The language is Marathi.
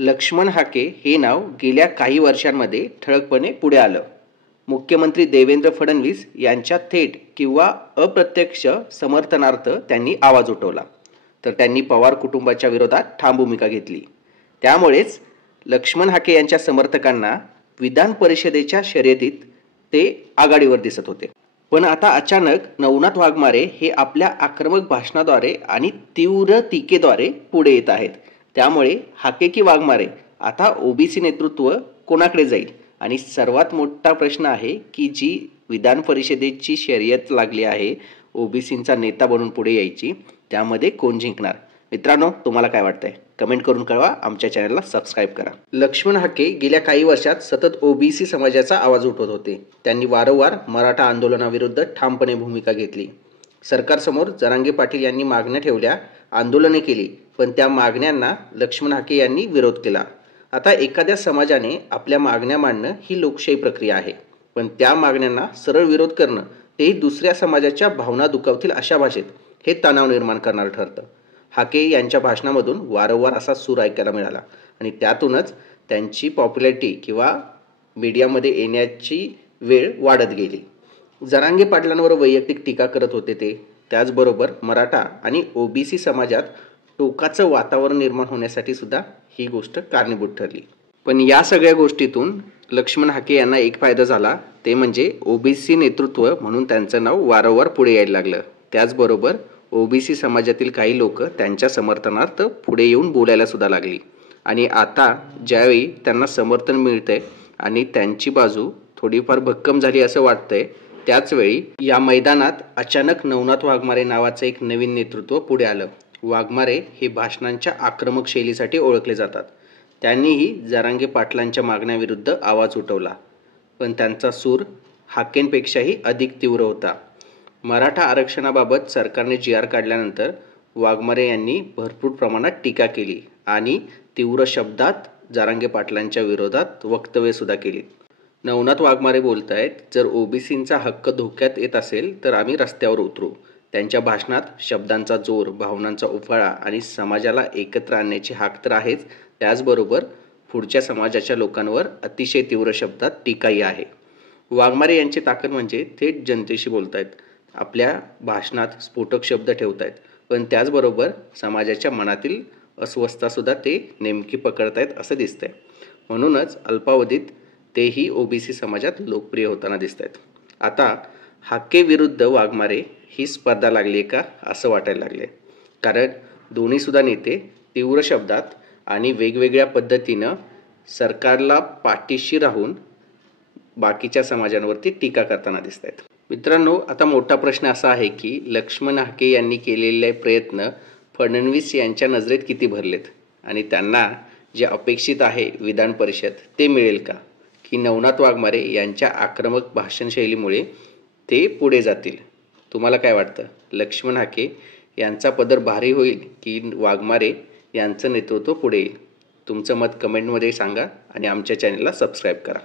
लक्ष्मण हाके हे नाव गेल्या काही वर्षांमध्ये ठळकपणे पुढे आलं. मुख्यमंत्री देवेंद्र फडणवीस यांच्या थेट किंवा अप्रत्यक्ष समर्थनार्थ त्यांनी आवाज उठवला. तर त्यांनी पवार कुटुंबाच्या विरोधात ठाम भूमिका घेतली. त्यामुळेच लक्ष्मण हाके यांच्या समर्थकांना विधान परिषदेच्या शर्यतीत ते आघाडीवर दिसत होते. पण आता अचानक नवनाथ वाघमारे हे आपल्या आक्रमक भाषणाद्वारे आणि तीव्र टीकेद्वारे पुढे येत आहेत. त्यामुळे हाके की वाघमारे आता ओबीसी नेतृत्व कोणाकडे जाईल? आणि सर्वात मोठा प्रश्न आहे की जी विधान परिषदेची शर्यत लागली आहे ओबीसींचा नेता बनून पुढे यायची, त्यामध्ये कोण जिंकणार? मित्रांनो, तुम्हाला काय वाटतंय? कमेंट करून कळवा. आमच्या चॅनलला सबस्क्राईब करा. लक्ष्मण हाके गेल्या काही वर्षात सतत ओबीसी समाजाचा आवाज उठवत होते. त्यांनी वारंवार मराठा आंदोलनाविरुद्ध ठामपणे भूमिका घेतली. सरकारसमोर जरांगे पाटील यांनी मागण्या ठेवल्या, आंदोलने केली, पण त्या मागण्यांना लक्ष्मण हाके यांनी विरोध केला. आता एखाद्या समाजाने आपल्या मागण्या मांडणं ही लोकशाही प्रक्रिया आहे, पण त्या मागण्यांना सरळ विरोध करणं तेही दुसऱ्या समाजाच्या भावना दुखावतील अशा भाषेत हे तणाव निर्माण करणारं ठरतं. हाके यांच्या भाषणामधून वारंवार असा सूर ऐकायला मिळाला आणि त्यातूनच त्यांची पॉप्युलॅरिटी किंवा मीडियामध्ये येण्याची वेळ वाढत गेली. जरांगे पाटलांवर वैयक्तिक टीका करत होते ते. त्याचबरोबर मराठा आणि ओबीसी समाजात टोकाचं वातावरण निर्माण होण्यासाठी सुद्धा ही गोष्ट कारणीभूत ठरली. पण या सगळ्या गोष्टीतून लक्ष्मण हाके यांना एक फायदा झाला, ते म्हणजे ओबीसी नेतृत्व म्हणून त्यांचं नाव वारंवार पुढे यायला लागलं. त्याचबरोबर ओबीसी समाजातील काही लोक त्यांच्या समर्थनार्थ पुढे येऊन बोलायला सुद्धा लागली. आणि आता ज्यावेळी त्यांना समर्थन मिळतंय आणि त्यांची बाजू थोडीफार भक्कम झाली असं वाटतंय, त्याचवेळी या मैदानात अचानक नवनाथ वाघमारे नावाचं एक नवीन नेतृत्व पुढे आलं. वाघमारे हे भाषणांच्या आक्रमक शैलीसाठी ओळखले जातात. त्यांनीही जरांगे पाटलांच्या मागण्याविरुद्ध आवाज उठवला, पण त्यांचा सूर हाकेंपेक्षाही अधिक तीव्र होता. मराठा आरक्षणाबाबत सरकारने GR काढल्यानंतर वाघमारे यांनी भरपूर प्रमाणात टीका केली आणि तीव्र शब्दात जरांगे पाटलांच्या विरोधात वक्तव्य सुद्धा केली. नवनाथ वाघमारे बोलत आहेत, जर ओबीसींचा हक्क धोक्यात येत असेल तर आम्ही रस्त्यावर उतरू. त्यांच्या भाषणात शब्दांचा जोर, भावनांचा उफाळा आणि समाजाला एकत्र आणण्याची हाक तर आहेच, त्याचबरोबर पुढच्या समाजाच्या लोकांवर अतिशय तीव्र शब्दात टीकाही आहे. वाघमारे यांची ताकद म्हणजे थेट जनतेशी बोलत आहेत, आपल्या भाषणात स्फोटक शब्द ठेवत आहेत, पण त्याचबरोबर समाजाच्या मनातील अस्वस्थतासुद्धा ते नेमकी पकडत आहेत असं दिसतंय. म्हणूनच अल्पावधीत तेही ओबीसी समाजात लोकप्रिय होताना दिसत आहेत. आता हाके विरुद्ध वाघमारे ही स्पर्धा लागली आहे का असं वाटायला लागले, कारण दोन्हीसुद्धा नेते तीव्र शब्दात आणि वेगवेगळ्या पद्धतीनं सरकारला पाठीशी राहून बाकीच्या समाजांवरती टीका करताना दिसत आहेत. मित्रांनो, आता मोठा प्रश्न असा आहे की लक्ष्मण हाके यांनी केलेले प्रयत्न फडणवीस यांच्या नजरेत किती भरलेत आणि त्यांना जे अपेक्षित आहे विधान परिषद ते मिळेल का, की नवनाथ वाघमारे यांच्या आक्रमक भाषणशैलीमुळे ते पुढे जातील? तुम्हाला काय वाटतं? लक्ष्मण हाके यांचा पदर भारी होईल की वाघमारे यांचं नेतृत्व पुढे येईल? तुमचं मत कमेंटमध्ये सांगा आणि आमच्या चॅनलला सबस्क्राईब करा.